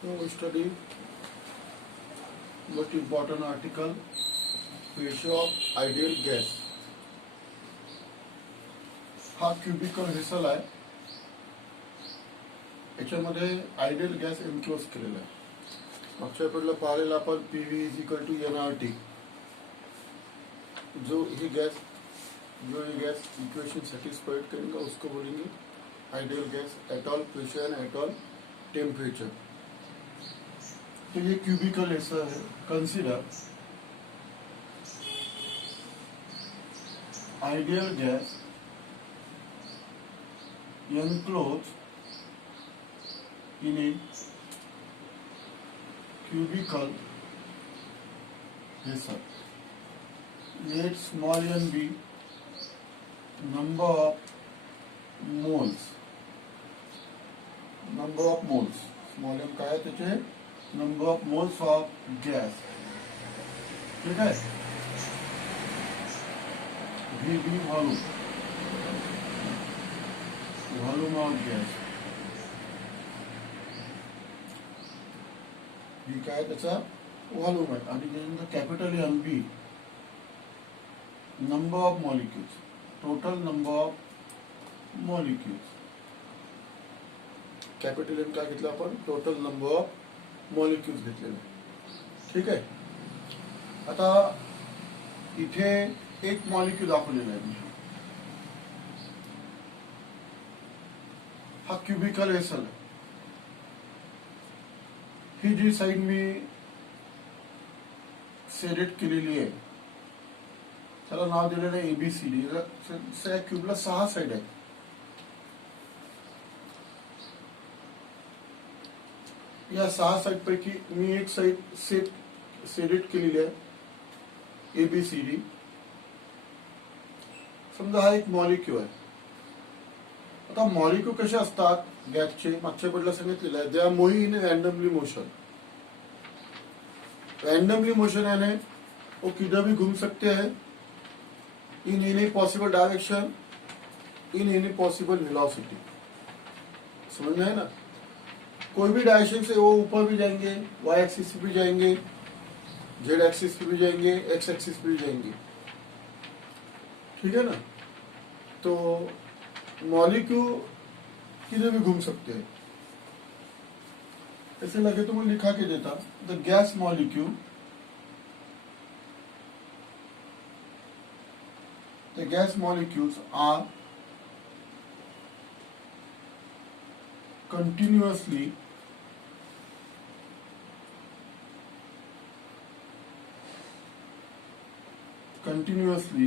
Now we study most important article, ratio of ideal gas. हा cubical vessel आहे, याच्यामध्ये ideal gas enclose केलेला आहे. मागच्या पिढीला पाहिलेला आपण PV is equal to NRT. जो ये गैस इक्वेशन सेटिस्फाइड करेगा उसको बोलेंगे ideal gas at all pressure and at all temperature. तो ये क्यूबिकल ऐसा है. Consider ideal gas enclosed in a cubical vessel. Let small n be number of moles. Number of moles. Small n काय आहे त्याचे number of moles of gas. ठीक आहे. V volume of gas. ही काय त्याचा व्हॉल्यूम आहे. आणि त्यानंतर capital N be number of molecules, total number of molecules. Capital N काय घेतलं आपण, टोटल नंबर ऑफ मॉलिक्युल्स घेतलेले. ठीक आहे. आता इथे एक मॉलिक्यूल दाखवलेला आहे. हा क्युबिकल व्हेसल आहे. ही जी साइड मी सिलेक्ट केलेली आहे त्याला नाव दिलेलं आहे एबीसीडी. या क्यूबला 6 साइड आहेत. या 6 साइड पैकी मी एक साइड सिलेक्ट केलेली आहे एबीसीडी. समजा हा एक मॉलिक्यूल आहे. आता मॉलिक्यूल कसे असतात गॅसचे, मागच्या पडला सांगितलेलं आहे. They are moving in randomly motion. Randomly motion यानी वो किधर भी घूम सकते हैं in any possible direction, in any possible velocity. समझ में है ना. कोई भी डायरेक्शन से वो ऊपर भी जाएंगे, वाई एक्सिस पे भी जाएंगे, जेड एक्सिस पे भी जाएंगे, एक्स एक्सिस पे भी जाएंगे. ठीक है ना. तो मॉलिक्यूल किधर भी घूम सकते हैं. ऐसे लगे तो मैं लिखा के देता. The gas molecule, the gas molecules are continuously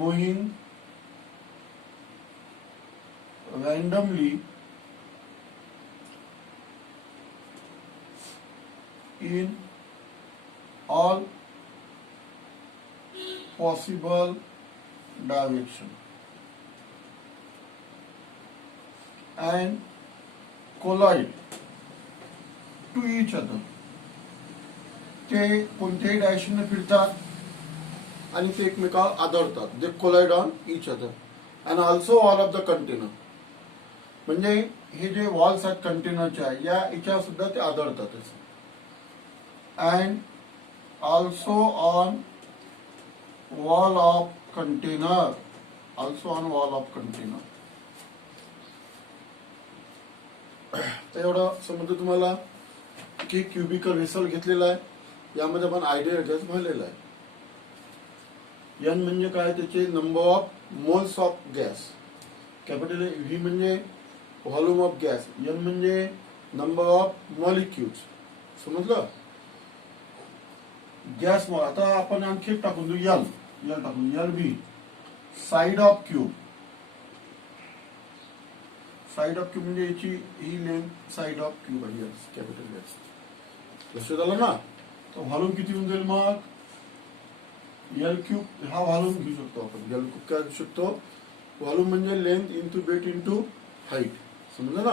moving randomly in all possible direction and collide to each other. ते कोणत्याही डायरेक्शनने फिरतात आणि ते एकमेकावर आदळतात. They collide on each other and also all of the container. म्हणजे हे जे वॉल्स आहेत कंटेनरच्या या याच्यावर सुद्धा ते आदळतात. And also on wall of container, also on wall of container. तर एवढं समजतं तुम्हाला की क्युबिकल व्हेसल घेतलेला आहे. यामध्ये आपण आयडियल गॅस भरलेला आहे. एन म्हणजे काय, त्याचे number of moles of gas. Capital V म्हणजे व्हॉल्यूम ऑफ गॅस, एन म्हणजे नंबर ऑफ मॉलिक्युल्स. समजलं. Gas mole. आता आपण आणखी एक टाकून देऊ, एल टाकून. L be side of cube. Side of cube म्हणजे याची ही लेंथ साइड ऑफ क्यूब आहे. Capital gas. लक्षात आलं ना. तो व्हॉल्यूम किती होऊन जाईल मग, एल क्यूब. हा व्हॉल्यूम घेऊ शकतो आपण. एल क्यूब काय घेऊ शकतो, व्हॉल्यूम म्हणजे length into weight into height. समजलं ना.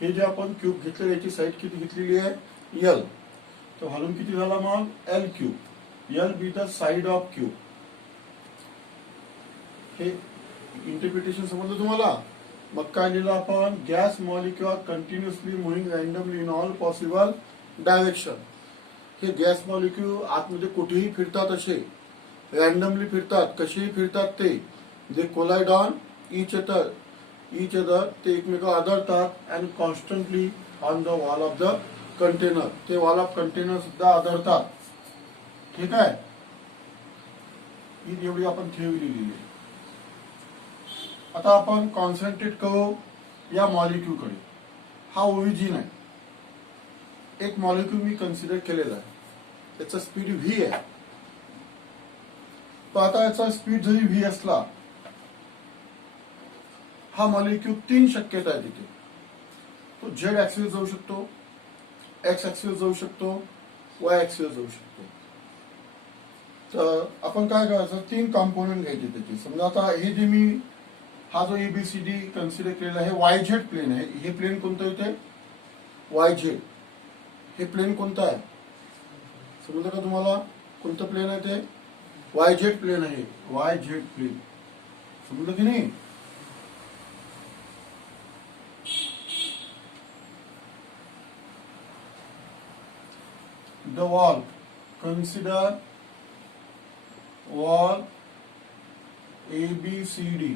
हे जे आपण क्यूब घेतलेलं याची साइड किती घेतलेली आहे, एल. तर व्हॉल्यूम किती झाला मग, L cube. L be the side of cube. हे इंटरप्रिटेशन समजलं तुम्हाला. मग काय लिहिलं आपण, gas molecule are continuously moving randomly in all possible direction. हे गॅस मॉलिक्युल आतमध्ये कुठेही फिरतात, असे रँडमली फिरतात. कसेही फिरतात ते कोलाइड ऑन इच अदर, ते एकमेकांना आदळतात and constantly on the wall of the container, ते वॉल ऑफ कंटेनर सुद्धा आदळतात. ठीक आहे, ही एवढी आपण थेअरी लिहिली आहे. आता आपण कॉन्सन्ट्रेट करू या मॉलिक्यूलकडे. हा ओरिजिन आहे. एक मॉलिक्यूल मी कन्सिडर केलेला आहे, त्याचा स्पीड व्ही आहे. तर आता याचा स्पीड जरी व्ही असला, हा मॉलिक्यूल 3 शक्यता आहे तिथे. तो झेड ऍक्सिस जाऊ शकतो, एक्स ऍक्सिस जाऊ शकतो, वाय ऍक्सिस जाऊ शकतो. तर आपण काय करायचं, 3 कॉम्पोनंट घ्यायचे त्याचे. समजा आता हे जे मी हा जो एबीसीडी कन्सिडर केलेला आहे वाय झेड प्लेन आहे. हे प्लेन कोणतं येते, वाय झेड. हे प्लेन कोणतं आहे समजलं का तुम्हाला, कोणतं प्लेन आहे ते, वाय झेड प्लेन आहे. वाय झेड प्लेन समजलं की नाही. The wall, consider wall ABCD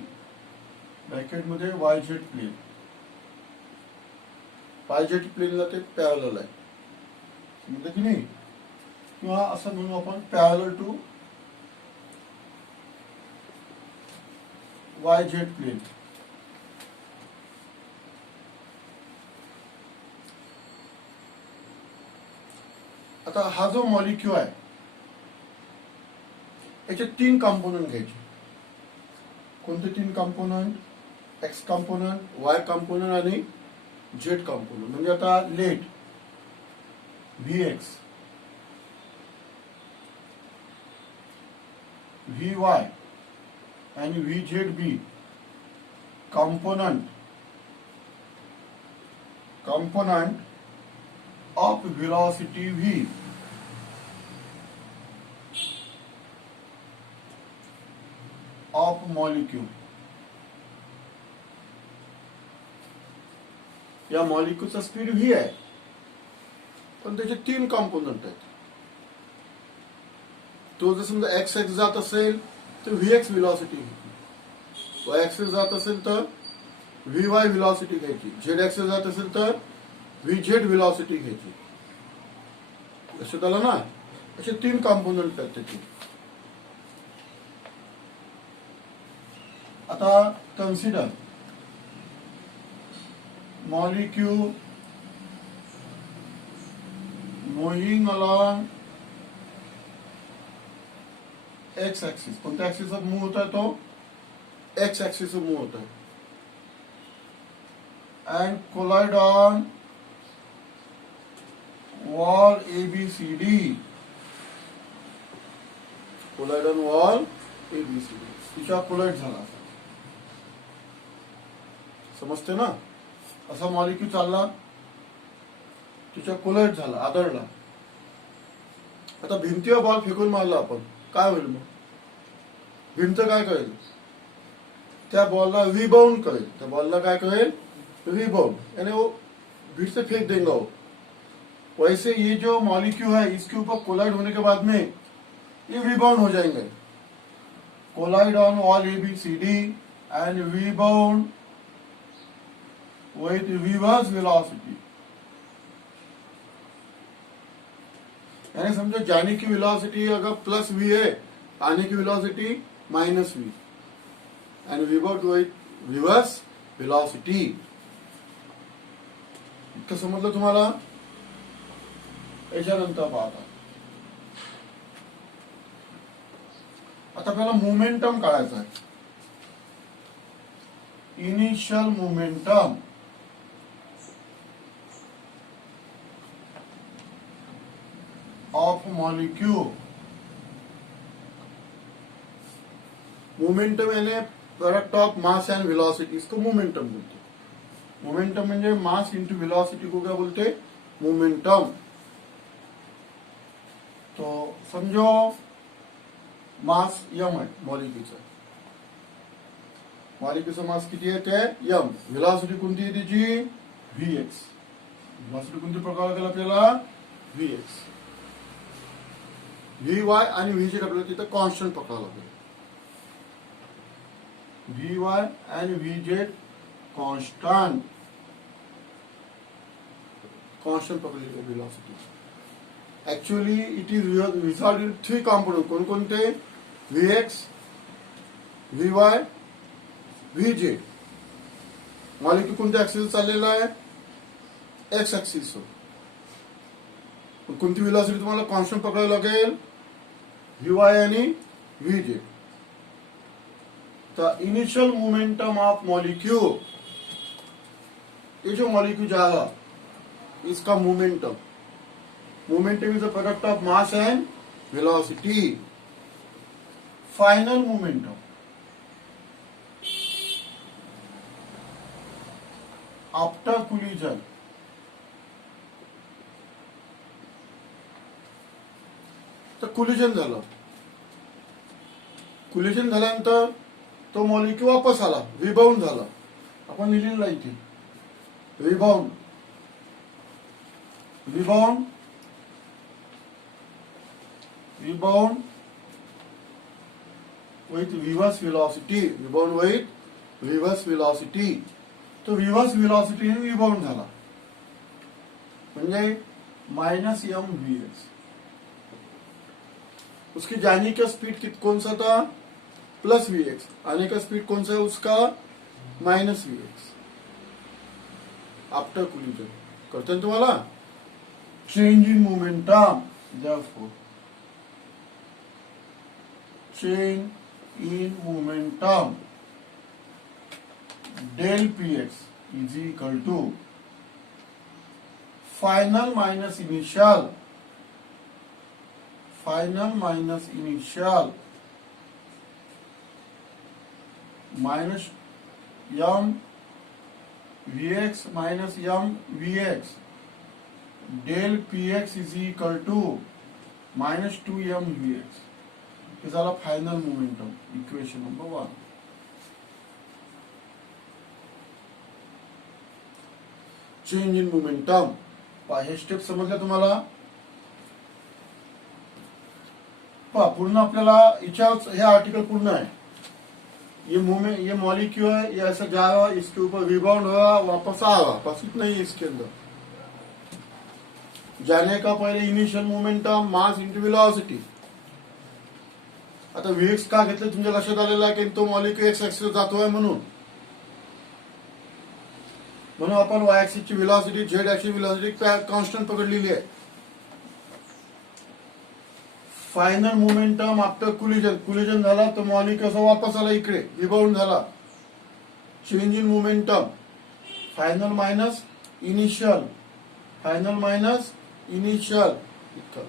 bracket मध्ये Y Z plane. Y Z प्लेनला ते पॅरलल आहे, समजलं की नाही. किंवा असं म्हणू आपण parallel to Y Z plane. आता हा जो मॉलिक्यूल आहे याचे 3 कॉम्पोनंट घ्यायचे. कोणते 3 component, X component, Y component आणि झेड कॉम्पोनंट. म्हणजे आता let V X, V Y आणि V Z be component of velocity V. Of molecule. या मॉलिक्यूलचा स्पीड व्ही आहे, पण त्याचे 3 कॉम्पोनंट आहेत. तो जर समजा एक्स एक्स जात असेल तर व्ही एक्स व्हेलॉसिटी घ्यायची, वाय एक्सेस जात असेल तर व्ही वाय व्हेलॉसिटी घ्यायची, झेड एक्सेस जात असेल तर व्ही झेड व्हेलॉसिटी घ्यायची. लक्षात आलं ना. असे 3 कॉम्पोनंट आहेत त्याचे. आता consider molecule moving along X axis. कोणत्या ऍक्सिस मूव्ह होत आहे तो, एक्स ऍक्सिस मूव्ह होत आहे. And collide on wall ABCD. Collide on wall ABCD. तिच्या कोलाइड झाला, समजते ना. असा मॉलिक्यूल चालला, तिच्या कोलाइड झाला, आदळला. आता भिंतीवर बॉल फेकून मारला आपण, काय होईल मग, भिंत काय करेल, त्या बॉलला रिबाउंड करेल. त्या बॉलला काय करेल, रिबाउंड, यानी वो भीड़ से फेंक देगा वो. वैसे ये जो मॉलिक्यूल है इसके ऊपर कोलाइड होने के बाद में ये रिबाउंड हो जाएंगे. Collide on wall ABCD and rebound with reverse velocity. यानी समझो जाने की वेलोसिटी अगर प्लस v है, आने की velocity minus v, end revert with reverse velocity. इतकं समजलं तुम्हाला. याच्यानंतर पाहता, आता आपल्याला मोमेंटम काढायचा आहे. Initial momentum of molecule. Momentum यानी product of mass and velocity, इसको मोमेंटम बोलते. मोमेंटम म्हणजे मास इंटू वेलोसिटी को क्या बोलते, मोमेंटम. तो समझो मास m है मॉलिक्यूल, मालिकेचा मास किती येते m. व्हेलॉसिटी कोणती आहे त्याची vx. व्हेलॉसिटी कोणती प्रकार लागेल आपल्याला vx. vy आणि vz आपल्याला तिथे कॉन्स्टंट पकडावं लागेल. vy and vz कॉन्स्टंट पकडलेली velocity. Actually it is resolved in 3 component. कोणकोणते vx, vy, vz. मॉलिक्यूल कोणत्या ऍक्सिस चाललेला आहे एक्स ऍक्सिस. कोणती व्हेलॉसिटी तुम्हाला कॉन्स्टंट पकडावी लागेल vy आणि vz. The initial momentum of molecule, ये जो मॉलिक्यूल जाएगा इसका momentum is the product of mass and velocity. Final momentum after collision, तर कोलिजन झालं. कोलिजन झाल्यानंतर तो मॉलिक्यूल वापस आला, रिबाउंड झाला. आपण लिहिलेलं आहे इथे rebound with reverse velocity. Rebound with reverse velocity. तो रिव्हर्स वेलॉसिटी ने रिबाउंड झाला म्हणजे -mvx. उसकी जाने का स्पीड कौन सा था +vx. आने का स्पीड कौन सा है उसका -vx. आफ्टर कोलिजन करते हैं तुम्हाला change in momentum. therefore change in momentum del px is equal to final minus initial minus m vx minus m vx del px is equal to -2m vx. हे झाला final momentum. Equation number 1. Change in momentum. हे step समजल्या तुम्हाला. पूर्ण आपल्याला हे article पूर्ण है. ये मॉलिक्यूल है, ये ऐसा जाएगा, इसके ऊपर रिबाउंड होगा, वापस आएगा. बस इतना ही इसके अंदर. जाने का पहले initial momentum mass into velocity. आता vx का घेतलं तुमच्या लक्षात आलेलं आहे की तो मॉलिक्यूल एक्स ऍक्सिस जातोय म्हणून आपण y ऍक्सिस ची velocity z axis velocity constant पकडलेली आहे. फायनल मोमेंटम आफ्टर कोलिजन झाला तो मॉलिक्यूल असा वापस आला इकडे, रिबाउंड झाला. Change in momentum final minus initial इतकं.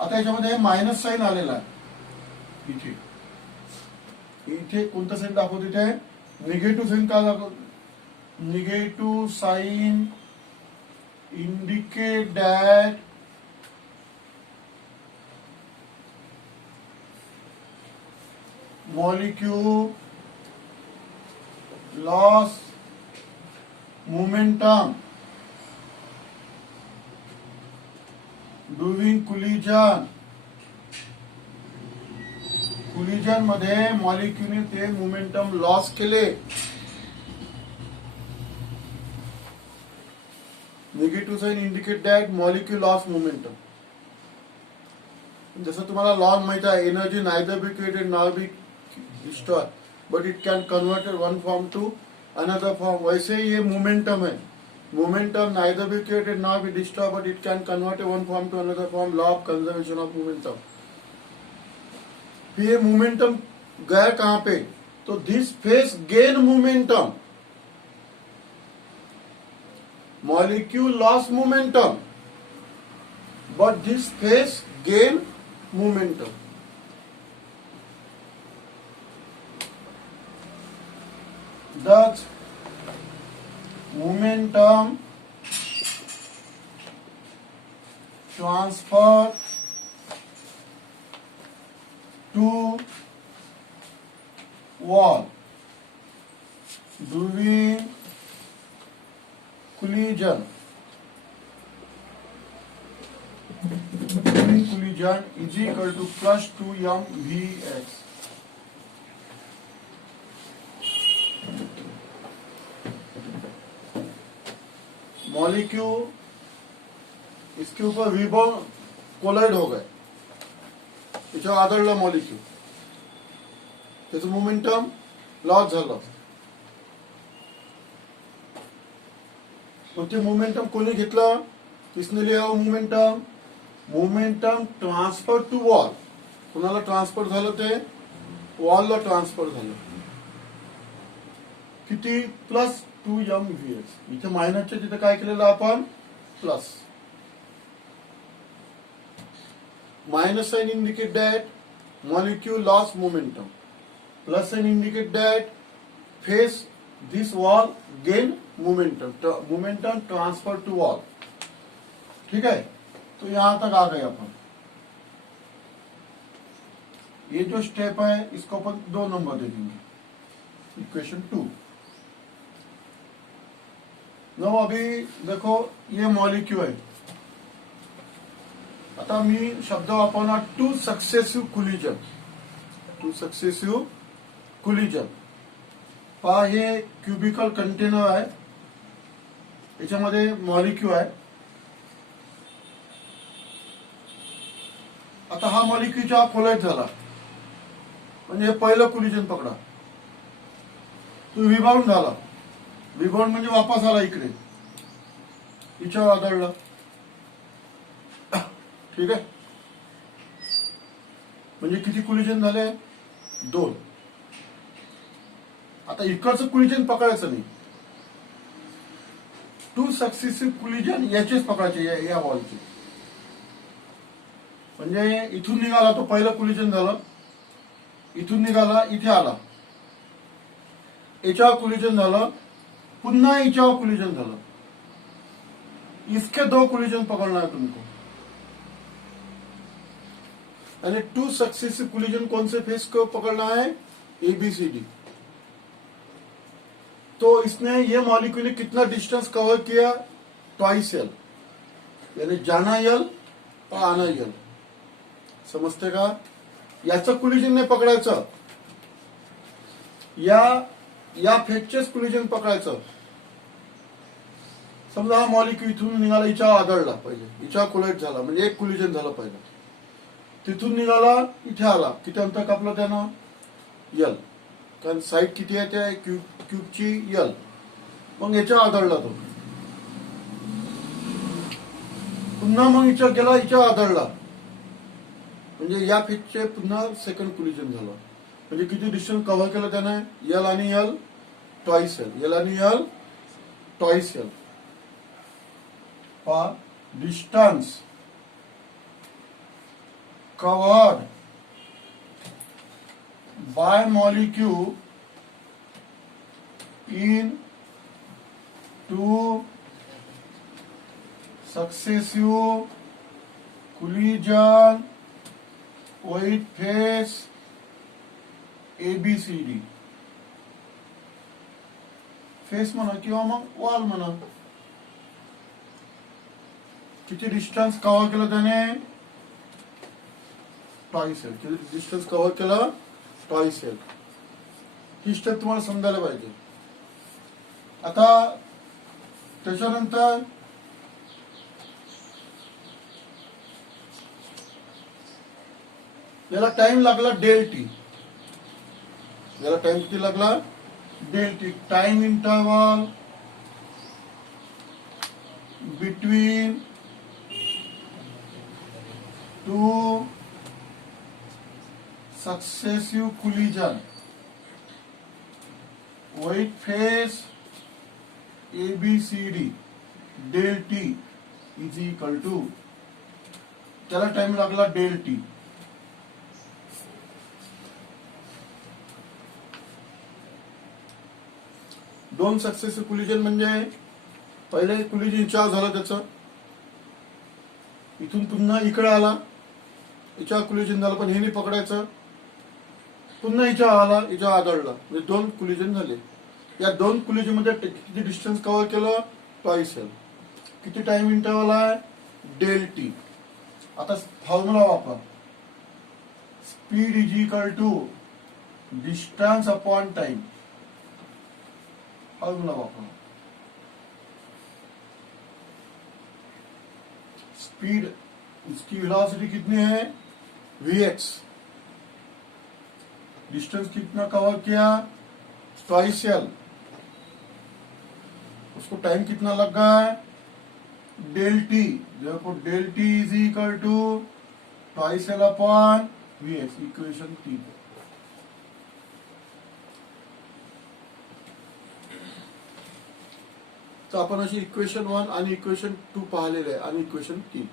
आता याच्यामध्ये मायनस साइन आलेला आहे. इथे कोणतं साइन दाखवतो इथे निगेटिव्ह साइन का दाखवतो. Negative sign indicate that molecule loss momentum during collision. Collision मध्ये मॉलिक्यूलने ते मोमेंटम लॉस केले. Negative sign indicate that molecule loss momentum. जसं तुम्हाला लॉ माहित आहे, energy neither be created nor be destroy but it can convert one form to another form. वैसे ही ये मोमेंटम है. Momentum neither be created nor be destroy but it can convert one form to another form. Law of conservation of momentum. फिर ये momentum गया कहां पे, तो this face gain momentum. Molecule loss momentum but this face gain momentum. Thus, momentum transfer to wall during collision is equal to plus 2mvx. Molecule इसके ऊपर ribbon collide हो गए, याच्यावर आदळला मॉलिक्यूल, त्याचं मोमेंटम लॉस झालं. मग ते मोमेंटम कोणी घेतलं? किसने लिया momentum? Momentum transfer to wall. कोणाला ट्रान्सफर झालं? ते वॉलला ट्रान्सफर झालं. किती? Plus 2mvx. इथे मायनसच्या तिथे काय केलेलं आपण? Plus. Minus sign indicate that molecule lost momentum. Plus sign indicate that face this wall gain momentum. Momentum transfer to wall. ठीक है, तो यहां तक आ गए अपन. ये जो स्टेप है इसको अपन 2 नंबर दे देंगे. इक्वेशन 2. नो अभी देखो ये मॉलिक्यूल है. आता मी शब्द वापरणार two successive collision. Two successive collision. पहा हे क्युबिकल कंटेनर आहे, याच्यामध्ये मॉलिक्यूल आहे. आता हा मॉलिक्यूलचा कोलाइड झाला म्हणजे पहिलं कुलिजन पकडा. तो रिबाउंड झाला. रिबाउंड म्हणजे वापस आला इकडे, हिच्यावर आदळला. ठीक आहे, म्हणजे किती कुलिजन झाले? 2. आता इकडचं कुलिजन पकडायचं नाही. टू सक्सेसिव्ह कुलिजन याचेच पकडायचे, या वॉलचे. म्हणजे इथून निघाला तो पहिलं कुलिजन झालं, इथून निघाला इथे आला, याच्यावर कुलिजन झालं, पुन्हा याच्यावर कुलिजन झालं. इसके 2 कुलिजन पकड़ना है तुमको. यानी 2 सक्सेसिव कुलिजन कौन से फेस को पकड़ना है? ABCD. तो इसने ये मॉलिक्यूल ने कितना डिस्टेंस कवर किया? Twice L. यानी जाना L और आना L. समजते का? याचं कुलिजन नाही पकडायचं, या फेसचेच कुलिजन पकडायचं. समजा हा मॉलिक्यूल इथून निघाला, हिच्यावर आदळला पहिले, हिच्यावर कोलाइड झाला म्हणजे एक कुलिजन झालं पहिलं. तिथून निघाला इथे आला, किती अंतर कापलं त्यानं? L. कारण साईड किती आहे त्या क्यूबची? L. मग याच्यावर आदळला तो, पुन्हा मग हिच्यावर गेला, हिच्यावर आदळला म्हणजे या फेसचे पुन्हा सेकंड कुलिजन झालं. म्हणजे किती डिस्टन्स कव्हर केलं त्याने? L आणि L ट्वाइस L. L आणि L twice L. Distance covered by molecule in 2 successive collision with face ABCD. Face म्हणा किंवा मग वॉल म्हणा. किती डिस्टन्स कव्हर केलं त्याने? Twice L. किती डिस्टन्स कव्हर केलं? Twice L. ही स्टेप तुम्हाला समजायला पाहिजे. आता त्याच्यानंतर याला टाइम लागला डेल टी. याला टाइम किती लागला? Del T. Time interval between 2 successive collision with face ABCD del T is equal to, त्याला टाइम लागला डेल टी. दोन सक्सेसिव्ह कुलिजन म्हणजे पहिले कुलिजन चार झालं, त्याचं इथून पुन्हा इकडे आला, याच्या कुलिजन झालं, पण हे नाही पकडायचं. पुन्हा हिच्या आला, हिच्या आदळला, म्हणजे दोन कोलिजन झाले. या दोन कोलिजन मध्ये किती डिस्टन्स कव्हर केलं? Twice L. किती टाइम इंटरवल आहे? Del T. आता फॉर्म्युला वापर. Speed is equal to distance upon time. Formula वापर. स्पीड, इसकी वेलोसिटी कितनी है? vx. डिस्टेंस कितना कवर किया? Twice L. उसको टाइम कितना लग रहा है? Del T. देखो del T is equal to twice L upon vx. Equation 3. तर आपण अशी इक्वेशन 1 आणि इक्वेशन 2 पाहिलेले आहे आणि इक्वेशन 3.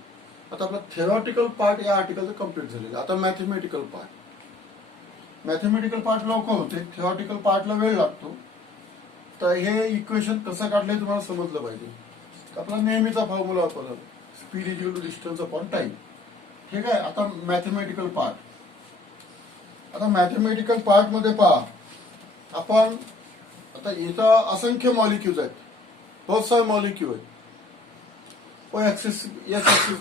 आता आपला थेरॉटिकल पार्ट या आर्टिकलचं कम्प्लीट झालेलं. आता मॅथमॅटिकल पार्ट. मॅथमॅटिकल पार्ट लवकर होते, थेरॉटिकल पार्टला वेळ लागतो. तर हे इक्वेशन कसं काढले तुम्हाला समजलं पाहिजे. आपला नेहमीचा फॉर्म्युला वापरला, speed is equal to distance upon time. ठीक आहे. आता मॅथमॅटिकल पार्ट. आता मॅथमॅटिकल पार्ट मध्ये पहा, आपण आता इथं असंख्य मॉलिक्यूल्स आहेत, बहुत सारे मॉलिक्यूल है. वो एक्सिस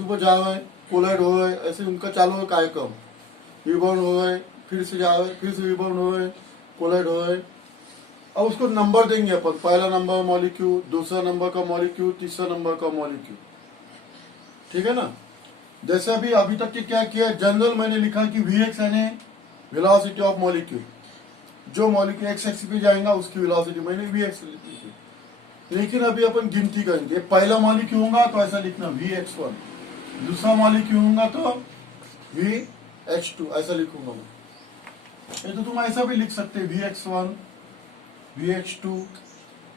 ऊपर जा रहा है, कोलाइड हो रहा है, ऐसे उनका चालू है कार्यक्रम. रिबाउंड हो रहा है, फिर से जा रहा है, फिर से रिबाउंड हो रहा है, कोलाइड हो रहा है. अब उसको नंबर देंगे अपन. पहला नंबर मॉलिक्यूल, दूसरा नंबर का मॉलिक्यूल, तीसरा नंबर का मॉलिक्यूल. ठीक है ना. जैसे अभी तक के क्या किया, जनरल मैंने लिखा कि Vx यानी वेलोसिटी ऑफ मॉलिक्यूल. जो मॉलिक्यूल एक्स एक्सिस पे जाएगा उसकी वेलोसिटी मैंने Vx लिखी. लेकिन अभी अपन गिनती करेंगे. पहला मॉलिक्यूल होगा तो ऐसा लिखना Vx1, दूसरा मॉलिक्यूल होगा तो Vh2, ऐसा लिखूंगा मैं. ये तो तुम ऐसा भी लिख सकते हैं, Vx1, Vh2,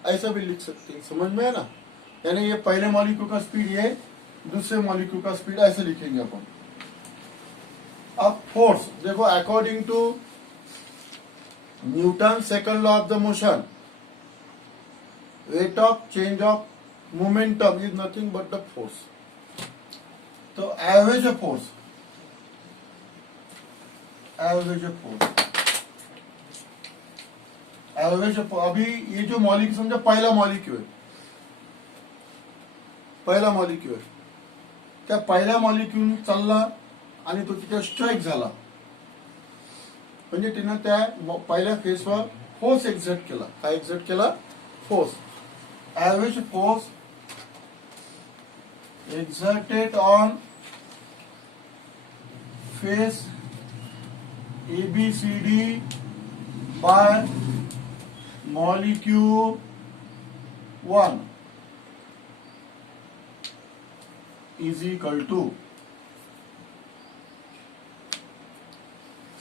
ऐसा भी लिख सकते हैं. समझ में है ना. यानी ये पहले मॉलिक्यूल का स्पीड, ये दूसरे मॉलिक्यूल का स्पीड, ऐसे लिखेंगे अपन. अब फोर्स देखो, according to Newton second law of the motion, rate of change of momentum is nothing but the force. तो एवरेज फोर्स, अभी ये जो मॉलिक्यूल समझा, पहिला मॉलिक्यूल आहे. त्या पहिल्या मॉलिक्यूल चालला आणि तो तिथे स्ट्राईक झाला, म्हणजे तिनं त्या पहिल्या फेसवर फोर्स एक्झर्ट केला. काय एक्झर्ट केला? Force. Average force exerted on face ABCD by molecule 1 is equal to,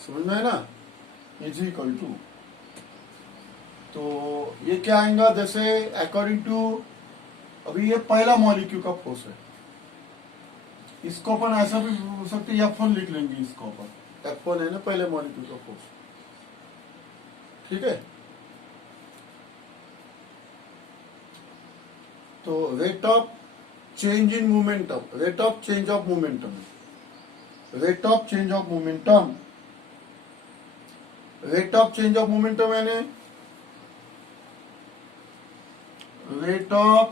समझ में है ना, is equal to. तो ये क्या आएगा, जैसे अकॉर्डिंग टू, अभी ये पहला मॉलिक्यूल का फोर्स है. इसको अपन ऐसा भी हो सकते हैं, F1 लिख लेंगे. इसको अपन F1 है ना, पहले मॉलिक्यूल का फोर्स. ठीक है. तो rate of change in momentum, rate of change of momentum, rate of change of momentum, rate of change of momentum यानी rate of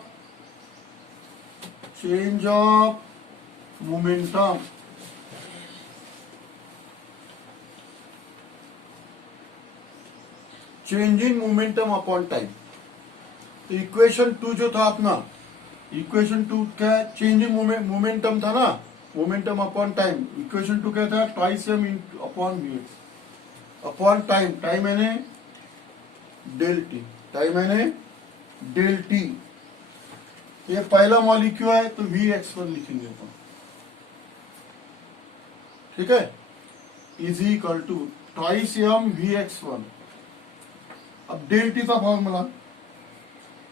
change of momentum. Change in momentum upon time. तो equation 2 जो था अपना, equation 2 क्या, change in momentum था ना, momentum upon time. Equation 2 क्या था? Twice M upon Vx upon time. Time यानी डेल टी, टाइम यानी डेल टी. ये पहला मॉलिक्यूल है तो Vx1 लिखेंगे अपन. ठीक है. Is equal to twice M Vx1. अब डेल टीचा फॉर्म्युला,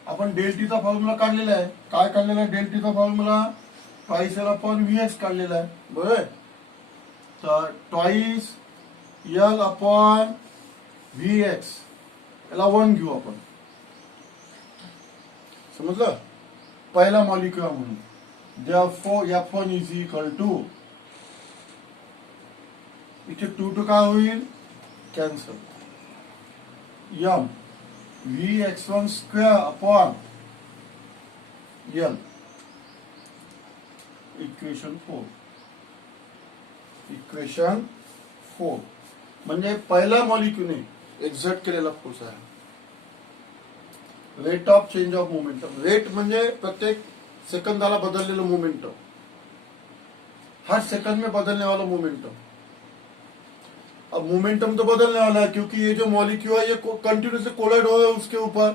आपण डेल टीचा फॉर्म्युला काढलेला आहे. काय काढलेला आहे? डेल टीचा formula twice L upon Vx काढलेला आहे. बरोबर. तर ट्वाइस एल अपॉन Vx, याला 1 घेऊ आपण. समजलं. पहिला मॉलिक्यूल म्हणून, therefore F1 is equal to, इथे 2 काय होईल? Cancel. M Vx1 square upon L. Equation 4. Equation 4 म्हणजे पहिल्या मॉलिक्यूलने एक्झर्ट केलेला फोर्स आहे. Rate of change of momentum. Rate म्हणजे प्रत्येक सेकंदाला बदललेलं मोमेंटम. हर सेकंड में बदलने वाला मोमेंटम. अब मोमेंटम तो बदलने वाला है क्योंकि ये जो मॉलिक्यूल है ये कंटिन्यूसली कोलाइड हो रहा है उसके ऊपर,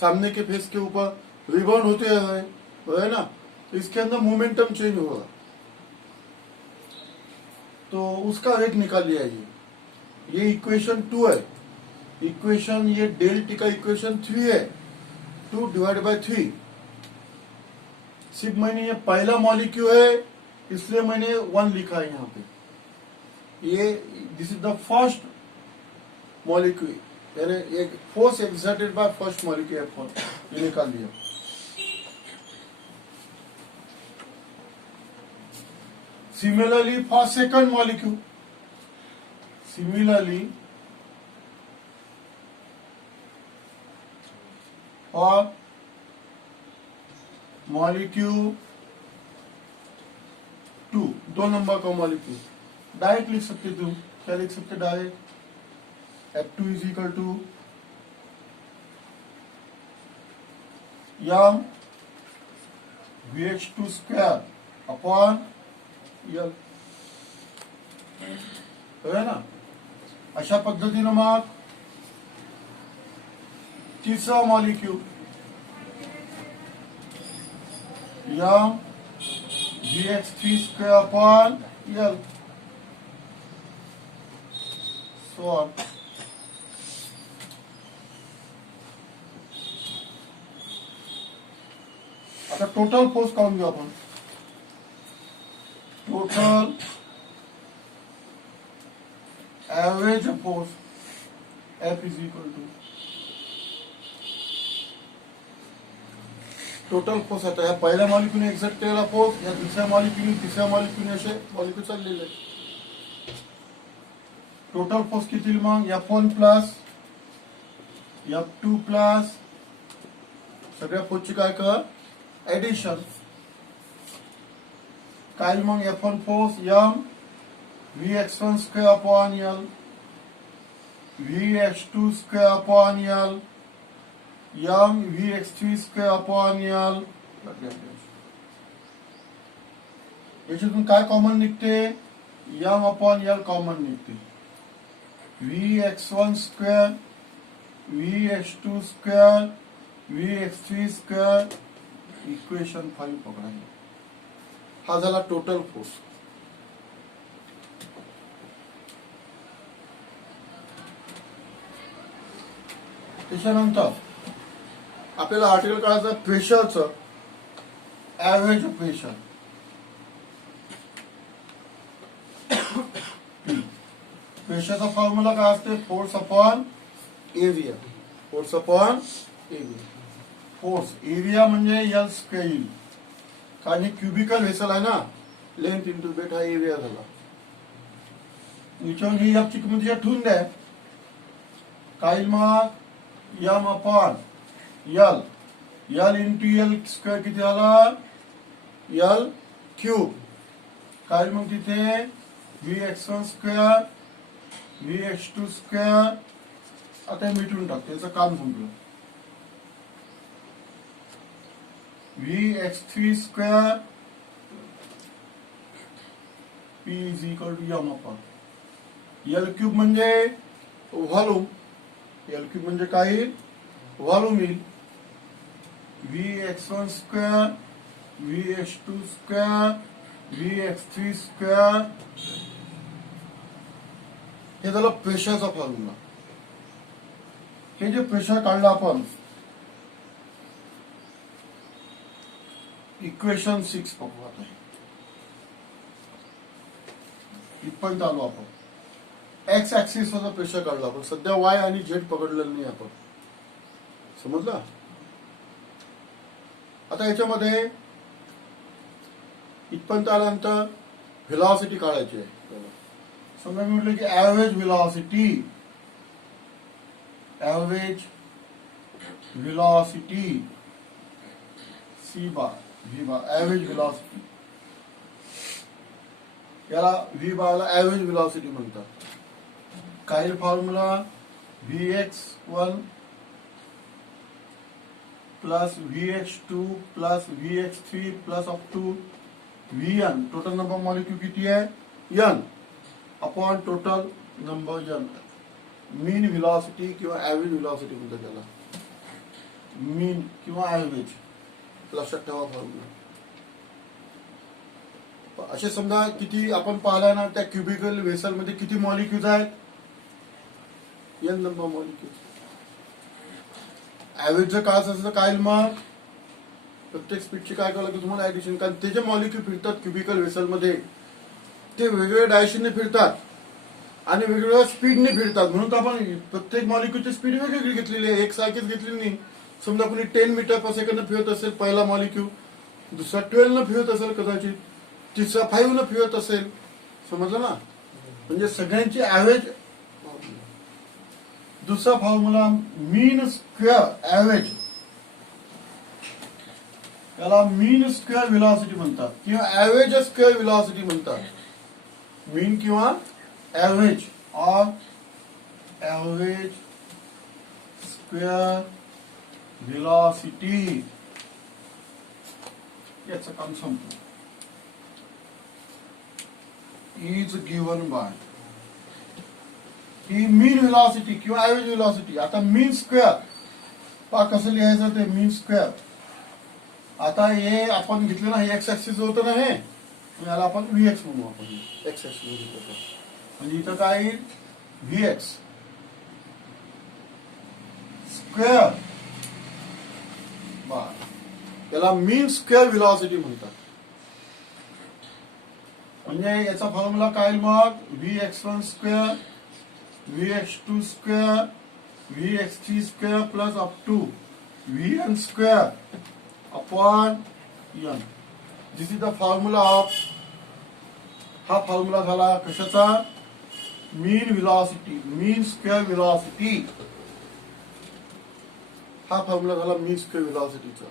सामने के फेस के ऊपर रिबाउंड होते हैं, है ना. इसके अंदर मोमेंटम चेंज होगा तो उसका रेट निकाल लिया. ये इक्वेशन 2 है. इक्वेशन ये डेल टी का इक्वेशन 3 है. 2 डिवाइड बाय 3. सिर्फ मैंने ये पहला मॉलिक्यूल है इसलिए मैंने 1 लिखा है यहाँ पे. ये this is the first molecule, यानी एक force exerted by first molecule F1 ये निकाल दिया. Similarly for second molecule, similarly for molecule 2, 2 number का मॉलिक्यूल डायरेक्ट लिख सकते तुम. क्या लिख सकते direct? F2 is equal to M Vh2 square upon L. है ना. अशा पद्धतीनं मग तिसरा molecule M Vh3 square upon L. So on. आता टोटल फोर्स काढून घेऊ आपण. Total average force F is equal to total force. आता या पहिल्या मॉलिक्यूलने एक्झर्ट केलेला फोर्स, या दुसऱ्या मॉलिक्यूलने, तिसऱ्या मॉलिक्यूलने असे मॉलिक्यूल चाललेले. टोटल फोर्स किती मग F1 प्लस F2 प्लस सगळ्या फोर्सची काय कर ऍडिशन. काय मग F1 force M Vx1 square upon L, Vx2 square upon L, M Vx3 square upon L. याच्यातून काय कॉमन निघते? यम अपॉन L कॉमन निघते. Vx1 square, Vh2 square, Vx3 square. Equation 5 पकडायला. हा झाला टोटल फोर्स. त्याच्यानंतर आपल्याला आर्टिकल काढायचं प्रेशरचं. ऍव्हरेज प्रेशर प्रेशरचा फॉर्म्युला काय असते? Force upon area. Force upon area. Force area म्हणजे L स्क्वेअर येईल, कारण हे क्युबिकल व्हेसल आहे ना. लेंथ इंटू बेट हा एरिया झाला. याच्यावर ही F ची किंमत ठेवून द्या. काय मग M upon L. L into L square किती झाला? L cube. काय मग तिथे Vx1 स्क्वेअर, Vh2 स्क्वेअर. आता मिटून टाकतो, याचं काम संपलं. Vx3 square P is equal to M upon L cube म्हणजे व्हॉल्यूम. L क्यूब म्हणजे काय? व्हॉल्यूम येईल. Vx1 square, Vh2 square, Vx3 square. हे झालं प्रेशरचा फॉर्म्युला. हे जे प्रेशर काढलं आपण इक्वेशन 6 बघू. आता इथपर्यंत आलो आपण. एक्स ऍक्सिस वरचा प्रेशर काढला आपण. सध्या वाय आणि झेड पकडलेलं नाही आपण. समजलं? आता याच्यामध्ये इथपर्यंत आल्यानंतर व्हेलॉसिटी काढायची आहे. समजा मी म्हटलं की average velocity average velocity C bar V bar average velocity, याला व्ही बारला ॲव्हरेज व्हेलॉसिटी म्हणतात. काही formula Vx1 plus Vx2 plus Vx3 plus up to Vn, total number molecule किती आहे n upon total number n. Mean velocity किंवा average velocity म्हणतात त्याला, मीन किंवा ॲव्हरेज. लक्षात ठेवा फॉर्म्युला. असे समजा किती आपण पाहिला ना, त्या क्युबिकल व्हेसल मध्ये किती मॉलिक्यूल्स आहेत, n नंबर मॉलिक्यूल्स. ॲव्हरेजचं काय असायचं काय, मग प्रत्येक स्पीडची काय करावं लागतं तुम्हाला ऍडिशन, कारण ते जे मॉलिक्यूल फिरतात क्युबिकल व्हेसल मध्ये ते वेगवेगळ्या डायरेक्शनने फिरतात आणि वेगवेगळ्या स्पीडने फिरतात. म्हणून आपण प्रत्येक मॉलिक्यूलची स्पीड वेगवेगळी घेतलेली आहे, एक सारखीच घेतलेली नाही. समजा कोणी 10 मीटर पर सेकंड फिरत असेल पहिला मॉलिक्यूल, दुसरा 12 न फिरत असेल कदाचित, तिसरा 5 न फिरत असेल. समजलं ना, म्हणजे सगळ्यांची ॲव्हरेज. दुसरा फॉर्म्युला मीन स्क्वेअर ॲव्हरेज, याला मीन स्क्वेअर व्हेलॉसिटी म्हणतात किंवा ॲव्हरेज स्क्वेअर व्हेलॉसिटी म्हणतात. मीन किंवा ॲव्हरेज और ॲव्हरेज स्क्वेअर व्हेलॉसिटी, याचं काम संपलं. Is given by he mean velocity किंवा ॲव्हरेज व्हेलॉसिटी. आता मीन स्क्वेअर पहा कसं लिहायचं ते, मीन स्क्वेअर. आता हे आपण घेतलं ना, हे एक्स ऍक्सिस होतं ना, हे याला आपण Vx म्हणू. आपण एक्स ऍक्सिस म्हणजे इथं काय येईल Vx स्क्वेअर बार, याला मीन स्क्वेअर व्हेलॉसिटी म्हणतात. म्हणजे याचा फॉर्म्युला काय मग Vx1 square Vx2 square Vx3 square plus up to Vn square upon n. This is the formula of, हा फॉर्म्युला झाला कशाचा, mean velocity, mean square velocity. हा फॉर्म्युला झाला मीन स्क्वेअर व्हेलॉसिटीचा.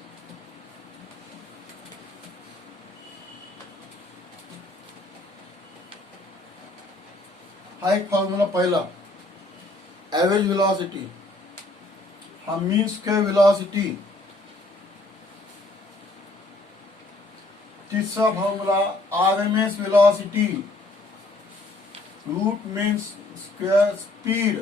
हा एक फॉर्म्युला पहिला ॲव्हरेज व्हेलॉसिटी, हा मीन स्क्वेअर व्हेलॉसिटी. तीसरा फॉर्म्युला RMS व्हेलॉसिटी, रूट मीन स्क्वेअर स्पीड